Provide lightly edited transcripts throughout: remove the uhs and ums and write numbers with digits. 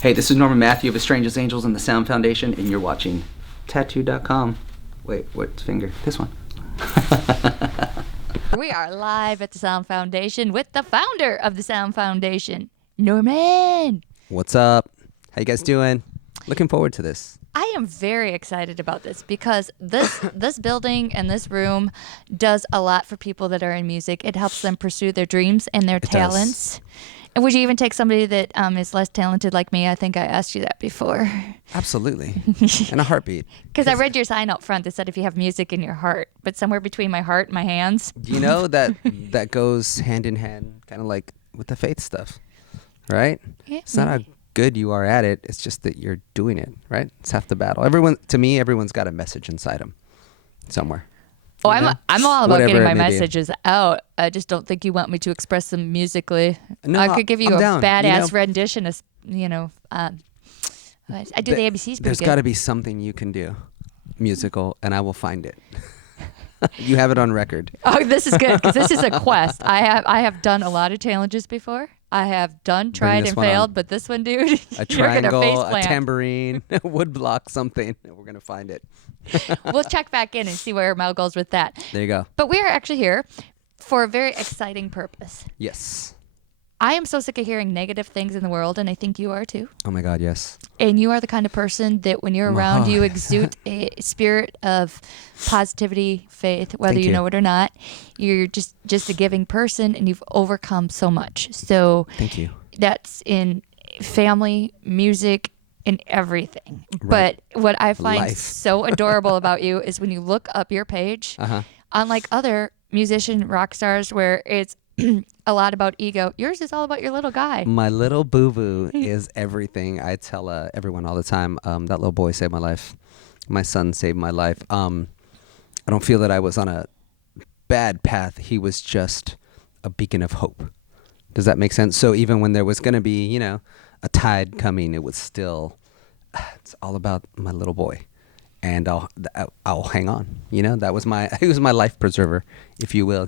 Hey, this is Norman Matthew of A Strange as Angels and the Sound Foundation, and you're watching Tattoo.com. Wait, what finger? This one. We are live at the Sound Foundation with the founder of the Sound Foundation, Norman. What's up? How you guys doing? Looking forward to this. I am very excited about this because this building and this room does a lot for people that are in music. It helps them pursue their dreams and their talents. And would you even take somebody that is less talented like me? I think I asked you that before. Absolutely. In a heartbeat. Because I read your sign out front that said if you have music in your heart, but somewhere between my heart and my hands. You know that goes hand in hand, kind of like with the faith stuff, right? Yeah, it's not how good you are at it. It's just that you're doing it, right? It's half the battle. Everyone's got a message inside them somewhere. Oh, I'm all about Whatever getting my it may be. messages out. I just don't think you want me to express them musically. No, I could give you I'm a down. badass rendition of, I do the ABCs pretty There's good. got to be something you can do, musical, and I will find it. You have it on record. Oh, this is good because this is a quest. I have done a lot of challenges before. I have tried this and one failed, on. but this one, dude, A you're gonna face triangle, a plant. tambourine, a wood block, something. We're going to find it. We'll check back in and see where Mel goes with that. There you go. But we are actually here for a very exciting purpose. Yes. I am so sick of hearing negative things in the world, and I think you are too. Oh my God, yes. And you are the kind of person that when you're around, you exude a spirit of positivity, faith, whether Thank you you. know it or not. You're just a giving person, and you've overcome so much. So Thank you. that's in family, music, and everything. Right. But what I find Life. so adorable about you is when you look up your page, unlike other musician rock stars where it's a lot about ego, yours is all about your little guy. My little boo-boo is everything. I tell everyone all the time, that little boy saved my life. My son saved my life. I don't feel that I was on a bad path. He was just a beacon of hope. Does that make sense? So even when there was going to be, a tide coming, it was still, it's all about my little boy. And I'll hang on. That was he was my life preserver, if you will,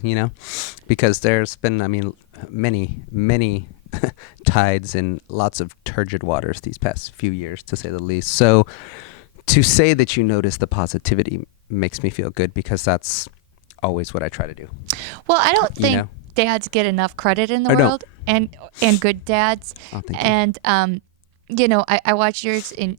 because there's been, many, many tides and lots of turgid waters these past few years, to say the least. So to say that you notice the positivity makes me feel good because that's always what I try to do. Well, I don't think dads get enough credit in the world, and good dads. Oh, thank you. And I watch yours in.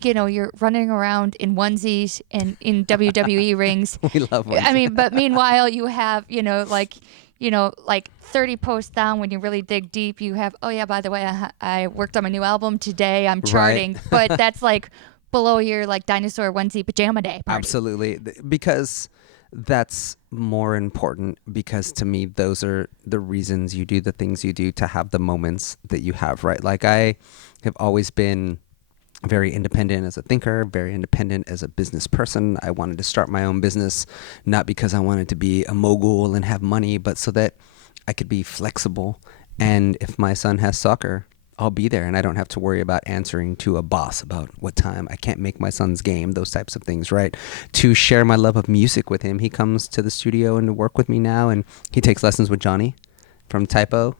You're running around in onesies and in WWE rings. We love onesies. But meanwhile, you have, like 30 posts down when you really dig deep. You have, oh, yeah, by the way, I worked on my new album today. I'm charting. Right. But that's like below your dinosaur onesie pajama day party. Absolutely. Because that's more important, because to me, those are the reasons you do the things you do, to have the moments that you have, right? Like I have always been very independent as a thinker, very independent as a business person. I wanted to start my own business, not because I wanted to be a mogul and have money, but so that I could be flexible. And if my son has soccer, I'll be there, and I don't have to worry about answering to a boss about what time. I can't make my son's game, those types of things, right? To share my love of music with him. He comes to the studio and to work with me now, and he takes lessons with Johnny from Typo,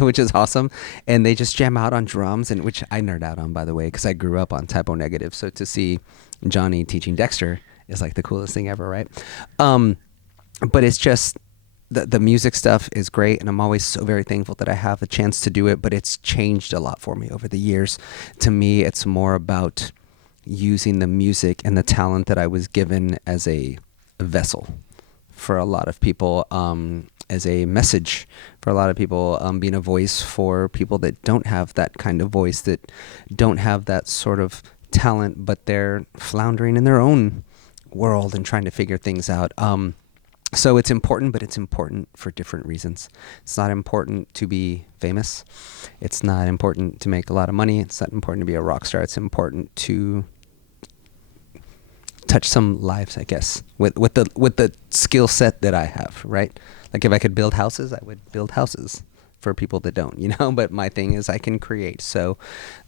which is awesome. And they just jam out on drums, and which I nerd out on, by the way, because I grew up on Typo Negative. So to see Johnny teaching Dexter is like the coolest thing ever, right? But it's just the music stuff is great, and I'm always so very thankful that I have the chance to do it, but it's changed a lot for me over the years. To me, it's more about using the music and the talent that I was given as a vessel for a lot of people, as a message for a lot of people, being a voice for people that don't have that kind of voice, that don't have that sort of talent, but they're floundering in their own world and trying to figure things out. So it's important, but it's important for different reasons. It's not important to be famous. It's not important to make a lot of money. It's not important to be a rock star. It's important to touch some lives, I guess, with the skill set that I have, right? Like if I could build houses, I would build houses for people that don't, but my thing is I can create. So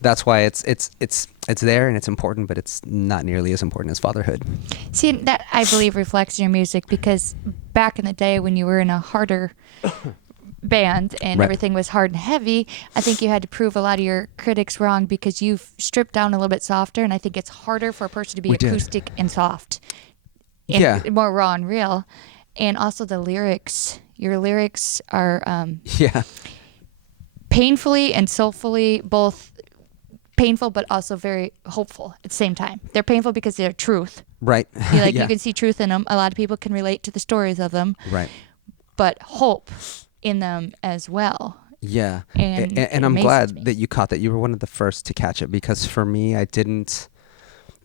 that's why it's there, and it's important, but it's not nearly as important as fatherhood. See, that I believe reflects in your music, because back in the day when you were in a harder band and Right. everything was hard and heavy, I think you had to prove a lot of your critics wrong because you've stripped down a little bit softer, and I think it's harder for a person to be We did. acoustic and soft and Yeah. more raw and real. And also the lyrics. Your lyrics are Yeah. painfully and soulfully both painful but also very hopeful at the same time. They're painful because they're truth. Right. You Yeah. can see truth in them. A lot of people can relate to the stories of them, Right. but hope in them as well. Yeah. And it And I'm amazes glad me. that you caught that. You were one of the first to catch it, because for me, I didn't,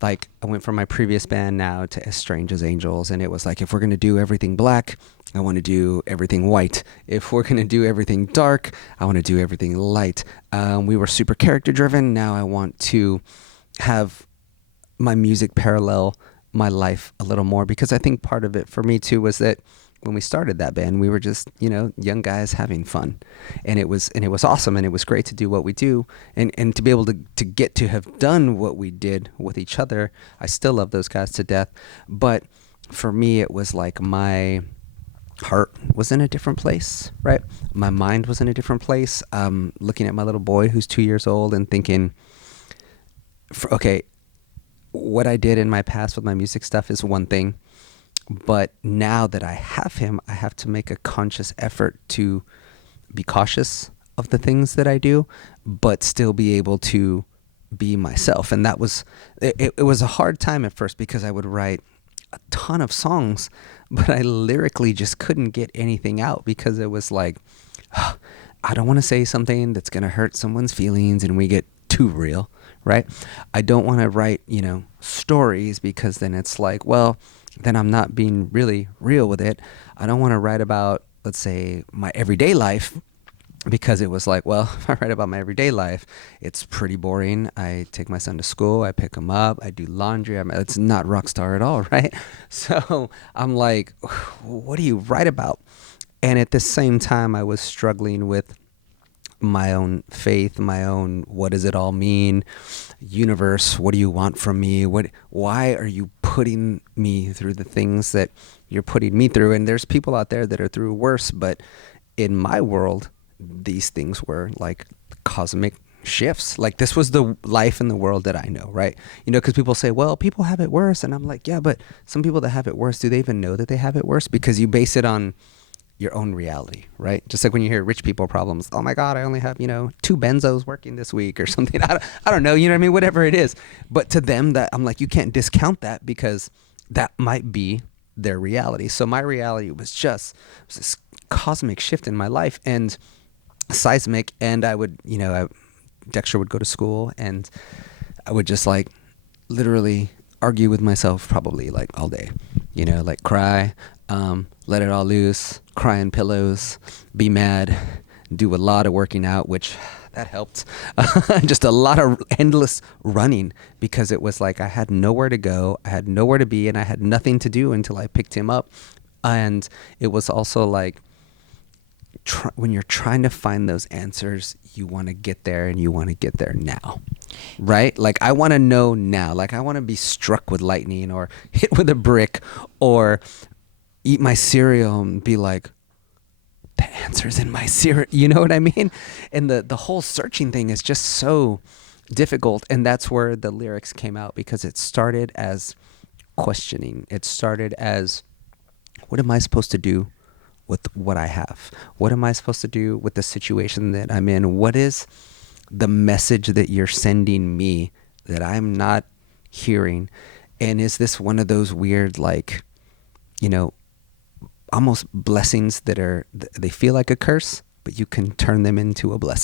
like, I went from my previous band now to As Strange as Angels, and it was like, if we're going to do everything black, I want to do everything white. If we're going to do everything dark, I want to do everything light. We were super character driven. Now I want to have my music parallel my life a little more, because I think part of it for me too was that when we started that band, we were just, young guys having fun, and it was awesome, and it was great to do what we do, and to be able to get to have done what we did with each other. I still love those guys to death, but for me, it was like my heart was in a different place, right? My mind was in a different place. Looking at my little boy who's 2 years old and thinking, okay, what I did in my past with my music stuff is one thing, but now that I have him, I have to make a conscious effort to be cautious of the things that I do, but still be able to be myself. And that was, it was a hard time at first, because I would write a ton of songs, but I lyrically just couldn't get anything out, because it was like, I don't want to say something that's going to hurt someone's feelings and we get too real, right? I don't want to write, stories, because then it's like, well, then I'm not being really real with it. I don't want to write about, let's say, my everyday life, because it was like, well, if I write about my everyday life, it's pretty boring. I take my son to school, I pick him up, I do laundry. It's not rock star at all, right? So I'm like, what do you write about? And at the same time, I was struggling with my own faith, my own, what does it all mean? Universe, what do you want from me? Why are you putting me through the things that you're putting me through? And there's people out there that are through worse, but in my world, these things were like cosmic shifts. Like, this was the life in the world that I know, right? Because people say, well, people have it worse. And I'm like, yeah, but some people that have it worse, do they even know that they have it worse? Because you base it on your own reality, right? Just like when you hear rich people problems, oh my God, I only have, 2 benzos working this week or something. I don't know, you know what I mean? Whatever it is. But to them, that I'm like, you can't discount that, because that might be their reality. So my reality was this cosmic shift in my life, and seismic. And I would, Dexter would go to school, and I would just like literally argue with myself probably like all day, like cry, let it all loose, cry in pillows, be mad, do a lot of working out, which that helped. Just a lot of endless running, because it was like I had nowhere to go, I had nowhere to be, and I had nothing to do until I picked him up. And it was also like, when you're trying to find those answers, you want to get there, and you want to get there now, right? Like, I want to know now. Like, I want to be struck with lightning or hit with a brick or eat my cereal and be like, the answer's in my cereal. You know what I mean? And the whole searching thing is just so difficult. And that's where the lyrics came out, because it started as questioning. It started as, what am I supposed to do with what I have? What am I supposed to do with the situation that I'm in? What is the message that you're sending me that I'm not hearing? And is this one of those weird, like, almost blessings that they feel like a curse, but you can turn them into a blessing?